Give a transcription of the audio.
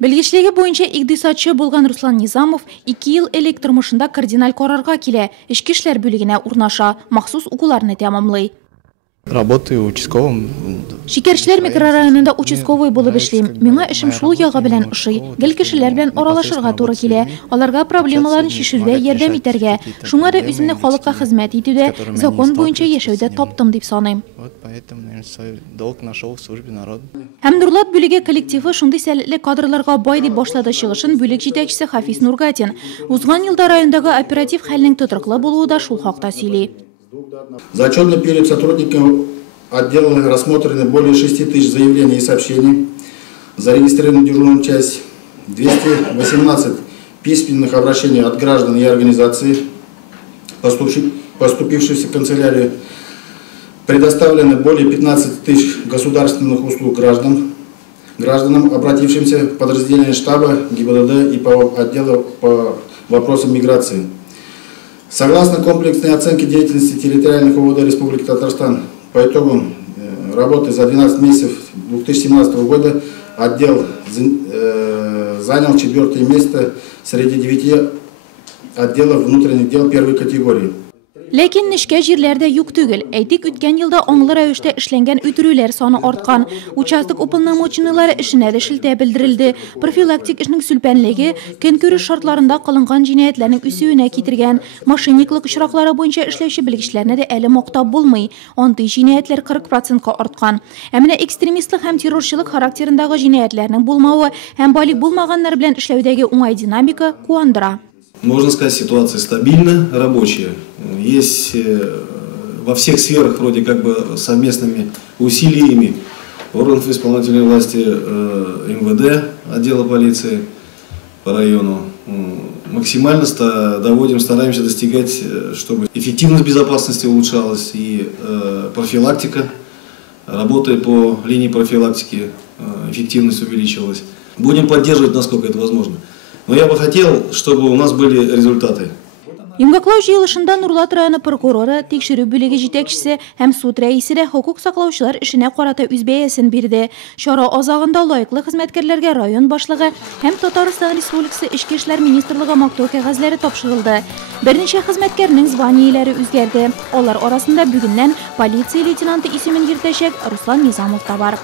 Белгечлеге боюнча икътисадчы болгон Руслан Низамов 2 ел элек турмушунда кардинал карарга келе, ички ишлер бөлүгүнө урнаша, махсус укуларны тамамлый. Работаю участковым. Шикерчилер микрорайонунда участковый болуп иштейм. Миңа ишим шул яга белән ошый. Гел кишилер белән аралашырга туры килә. Аларга проблемаларын шишерүдә ярдәм итәргә. Шуңа да үземне халыкка хезмәт итүдә, закон буенча яшәүдә таптым дип саныйм. Һәм Нурлат бүлеге коллективы шундый сәләтле кадрларга бай дип башлады чыгышын бүлек җитәкчесе Хафиз Нургатин. Узган елда райондагы оператив хәлнең тотрыклы булуы да шул хакта сөйли. За отчетный период сотрудникам отдела рассмотрены более 6000 заявлений и сообщений, зарегистрирована дежурная часть, 218 письменных обращений от граждан и организаций, поступивших в канцелярию, предоставлены более 15 тысяч государственных услуг гражданам, обратившимся в подразделение штаба ГИБДД и по отделу по вопросам миграции. Согласно комплексной оценке деятельности территориальных ОВД Республики Татарстан, по итогам работы за 12 месяцев 2017 года отдел занял 4-е место среди 9 отделов внутренних дел первой категории. Ләкин нишкә җирләрдә юк түгел. Әйтик, үткән елда аңлы рәвештә эшләнгән үтерүләр саны арткан. Участок уполномоченныйлары эшенә дә шелтә белдерелде. Профилактик эшнең сүлпәнлеге көнкүреш шартларында кылынган җинаятьләрнең үсүенә китергән. Мошенниклык очраклары буенча эшләүче белгечләрне дә әле мактап булмый. Андый җинаятьләр 40%-ка арткан. Ә менә экстремистлык һәм террорчылык характерындагы җинаятьләрнең булмавы һәм балиг булмаганнар белән эшләүдәге уңай динамика куандыра. Можно сказать, ситуация стабильна, рабочая. Есть во всех сферах вроде как бы совместными усилиями органов исполнительной власти, МВД, отдела полиции по району. Максимально стараемся достигать, чтобы эффективность безопасности улучшалась и профилактика, работая по линии профилактики, эффективность увеличивалась. Будем поддерживать, насколько это возможно. Но я бы хотел, чтобы у нас были результаты. Йомгаклау җыелышында Нурлат районы прокуроры, тикшерү бүлеге җитәкчесе һәм суд рәисе дә хокук саклаучылар эшенә карата үз бәясен бирде. Чара азагында лаеклы хезмәткәрләргә район башлыгы һәм Татарстан Республикасы Эчке эшләр министрлыгы мактау кәгазьләре тапшырылды. Берничә хезмәткәрнең званияләре үзгәрде. Алар арасында бүгеннән полиция лейтенанты исемен йөртәчәк Руслан Низамов та бар.